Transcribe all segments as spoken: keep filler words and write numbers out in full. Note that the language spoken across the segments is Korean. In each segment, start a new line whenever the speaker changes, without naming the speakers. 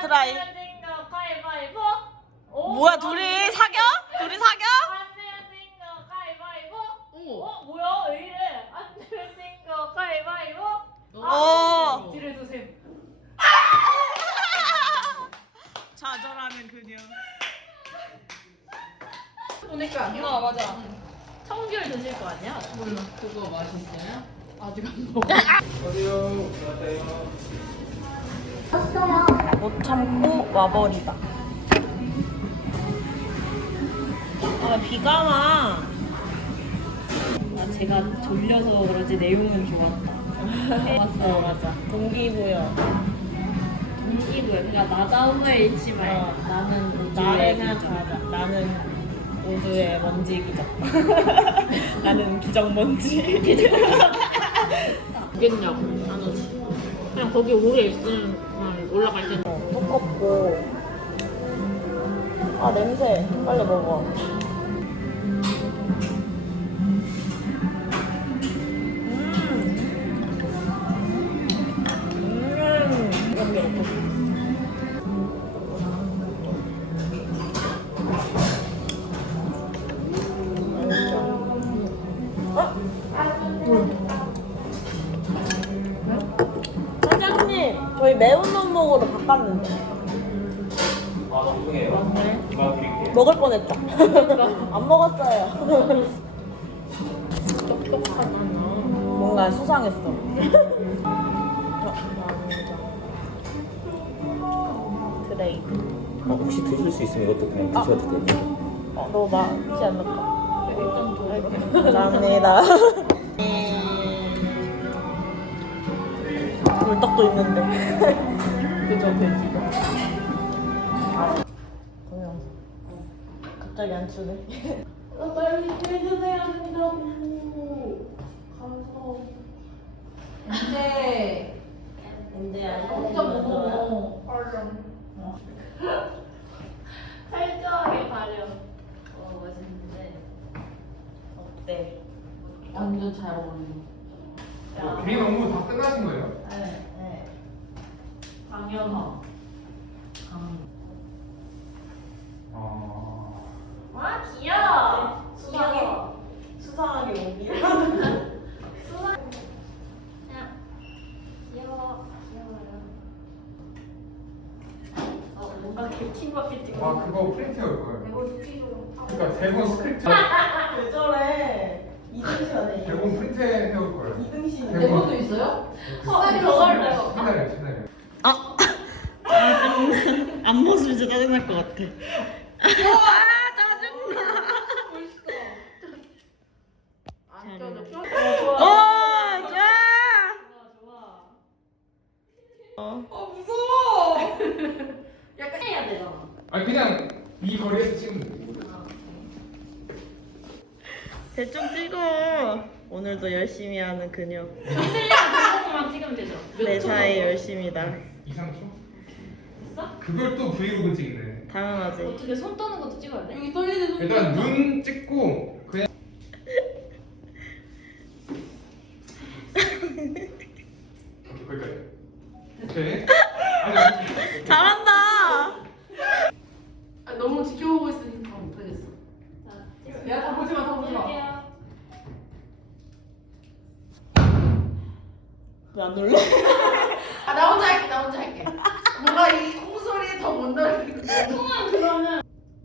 트라이.
가위바위보.
뭐야 둘이 사겨? 둘이 사겨?
안 내어진 거 가위바위보.
오.
어 뭐야 왜 이래? 안 내어진 거 가위바위보.
오.
뒤를 두셈.
좌절하는 그녀.
보니까 아니야?
아 맞아. 청귤 드실 거 아니야?
몰라. 그거 맛있어요? 아직 안 먹어.
어디요? 왔어요.
못 참고 와버리다. 아 비가 와.
아 제가 졸려서 그러지 내용은 좋았다.
어 맞아. 동기부여.
동기부여. 그러니까 나다움을 잃지 말.
어.
나는 우주의
나를
기적.
생각하자. 나는 우주의 먼지 기적. 나는 기적 먼지.
오겠냐고 안 오지. 그냥 거기 오래 있으면 올라갈 때.
어, 두껍고. 아 냄새. 빨리 먹어. 음. 이렇게 먹고 싶어. 사장님, 저희 매운 놈목으로 바꿨는데
아, 죄송해요. 이만 드릴게요.
먹을 뻔했죠. 안 먹었어요.
똑똑하잖아.
뭔가 수상했어. 트레이드.
어, 혹시 드실 수 있으면 이것도 그냥 드셔도 되네요.
어, 너무 많지 않을까?
일단 더.
감사합니다. 불떡도 있는데.
그죠 돼지가.
동영. 갑자기 안 추네.
아, 빨리 해주세야 된다고. 가서.
이제
근데 안
혼자 먹어.
철저하게 가려. 어 맛있는데.
어때?
완전 잘 어울려.
개인 업무 다 끝나신 거예요?
네. 네.
강연어.
어...
와 귀여워.
수상해.
귀여워.
수상하게 오기.
수상. 야 귀여워. 귀여워요. 어 뭔가 개킹 같겠지.
아 그거 프린트 올 거예요. 그러니까 대본 스크립트
왜 저래? 이등신 안에
대본 프린트 해올 거예요.
이등신.
대본.
대본도 있어요?
어 저걸 내가.
시나리오 시나리오.
아! 앞모습이 진짜 짜증날 것 같아. 아, 짜증나.
안 껴져.
어, 좋아.
좋아 좋아.
어.
어 무서워.
약간 해야 되잖아.
아 그냥 이 거리에서 찍으면 돼.
대충 찍어. 오늘도 열심히 하는 그녀.
흔들리는 그것만 찍으면 되죠.
내 사이 열심이다.
이상 초?
있어?
그걸 또 브이로그 찍네.
당연하지.
어떻게 손 떠는 것도 찍어야 돼?
여기 떨리는 손.
일단 눈 찍고 그냥 거기까지. 오케이. 아니, 아니.
잘한다.
아, 너무 지켜보고 있으니까 못하겠어.
자,
야, 다 보지 마, 다 보지 마.
찍을게요.
왜 안 놀래?
아, 나 혼자 할게, 나 혼자 할게. 뭔가 이 콩소리에 더 못 넣을.
손만 그러면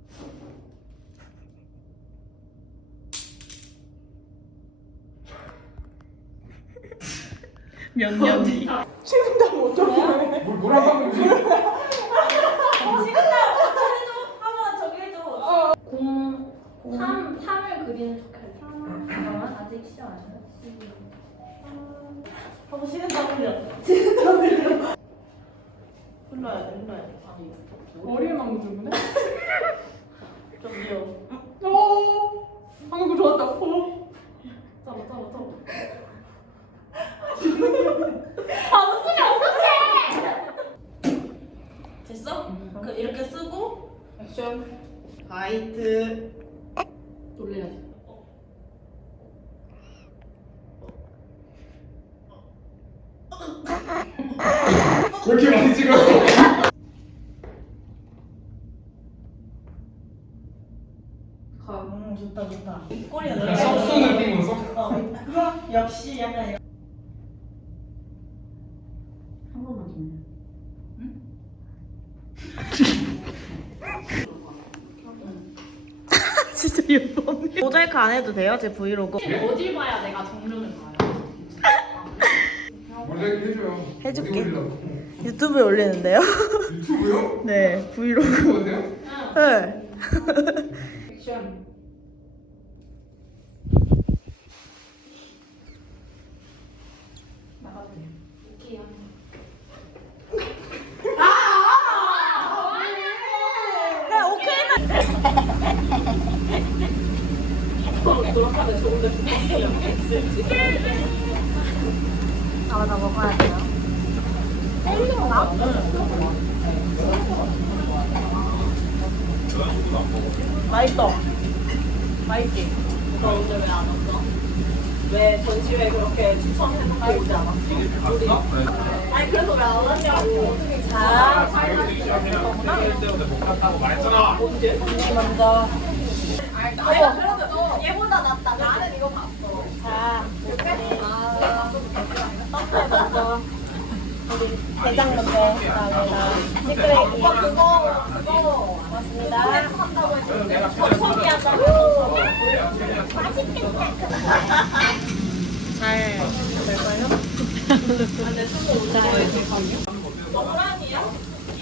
몇 년이. 식은땀 어쩌네.
뭘 뭐라고 한 거지?
한번 저기 해줘.
공, 삼, 삼을 그리는 척 할게. 잠깐만, 아직 시작 안 했어요.
한번 식은땀 흘려. 식은땀 흘려. 흘러야 돼, 흘러야 돼. 아니,
머리를 막 묻는데?
좀 밀어.
오! 방금 그거 좋았다. 오!
잡아, 잡아, 잡아.
아, 웃으면 어떡해!
됐어? 그 이렇게 쓰고
액션.
화이트.
놀래야지.
왜 이렇게 많이 찍어?
음, 좋다 좋다. 꼬리가
약간
넓어.
썩소 느낌으로 썩.
어, 그거 역시 약간 이런-
한 번만 좀.
진짜 예뻐. 모자이크 안 해도 돼요? 제 브이로그.
어딜 봐야 내가 정면을 봐요?
원래 해줘요.
해줄게.
어디 올리려고.
유튜브에 올리는데요?
유튜브요?
네, 브이로그.
유튜브세요?
네.
액션.
오케이요.
그냥 오케이만. 아, 나 먹어야 돼요. 셀린가? 맛있어. 맛있지? 너 오늘 왜 안 왔어? 왜 전시회 그렇게 추천해놓고 오지 않았어? 아니 그래서 왜 안 왔냐고. 자, 언제? 먼저. 아, 그래도 얘보다 낫다. 나는 이거 봤어. 자, 아, 떡배 먼저. 우리 대장 먼저. 그다음에 나 시크레기. 오빠 그거 그거 맞습니다. 한다고 했는데 천천히 한다고. 맛있겠다. 잘 될까요? 근데 친구 오자. 너무랑이야?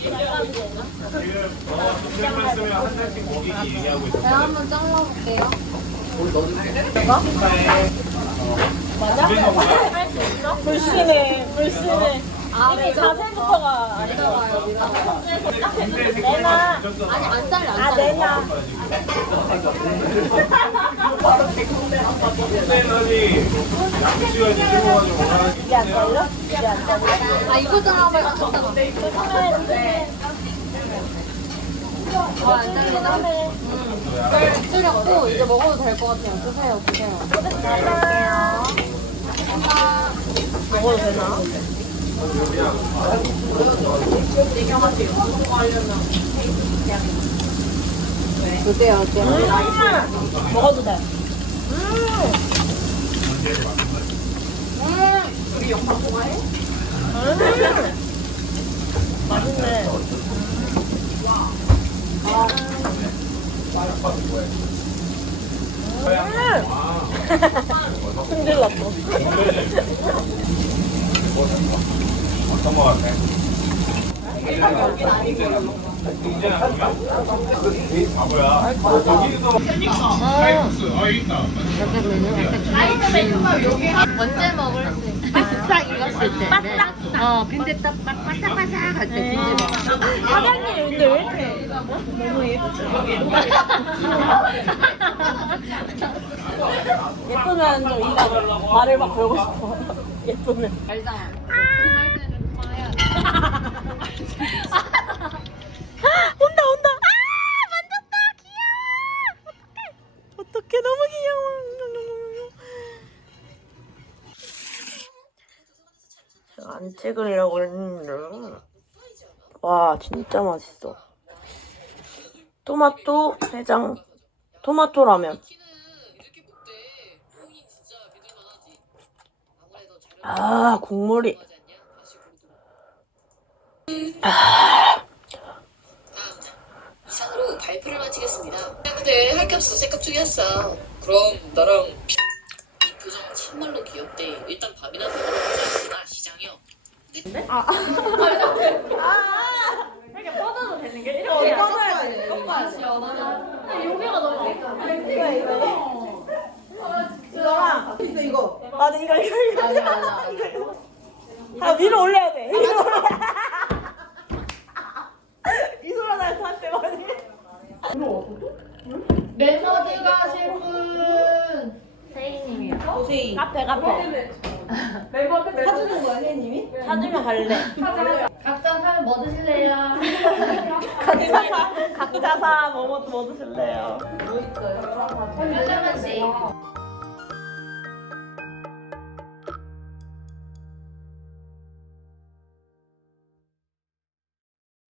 제가 한번 잘라볼게요.
맞아? 할 수 있어? 불신해, 불신해.
아,
이미 자세부터가 아니잖아. 딱 했는데 내놔.
아니 안 잘려 안
아,
잘려.
내놔. 이게 안 잘려? 이게 안 잘려?
아 이거 잘라봐요. 좋다.
조심해, 조심해.
어안 잘리나? 음. 줄였고 이제 먹어도 될 것 같아요. 드세요, 드세요.
먹을게요. 먹어도 되나?
어때요, 어때요?
음, 먹어도 돼.
우리 영상 좋아해?
음, 맛있네. 음. 승질 났어.
어떤 거 같아? 바보야. 거기서
칼국수. 아, 여기 있다.
언제 먹을 수 있어?
바싹 익었을 때. 바싹. 어, 근데 딱 바- 바삭바삭할 때 뒤집어.
사장님 근데 왜 이렇게 너무 예쁘면 좀 이가 말을 막 걸고 싶어. 예쁘면.
알잖아. 그날 때는 봐야 돼.
온다 온다. 아 만졌다 귀여워. 어떡해 어떡해 너무 귀여워. 안 찍으려고 했는데 와 진짜 맛있어. 토마토 해장 토마토 라면. 아 국물이
이상으로 발표를 마치겠습니다. 근데 할 게 없어서 셀카 중이었어. 그럼 나랑 이 표정 참말로 귀엽대. 일단 밥이나 먹으러 가자. 시장이요.
이렇게 뻗어도 되는 게 이렇게 뻗어야 돼. 뻗어야지. 여기가 너무 아파.
이거 이거 이거랑 이거 이거 맞아 이거 이거 이거
맞아 맞아 맞아.
아 위로 올려야 돼 위로 올려 이소라 나한테 한테 많이
멜로디 가실 분.
세이님이요.
도세이 카페 카페 사주는 거야 세이님이? 사주면 갈래
각자 사뭐 드실래요?
각자 사 각자 사 뭐, 뭐 드실래요?
한 잔씩.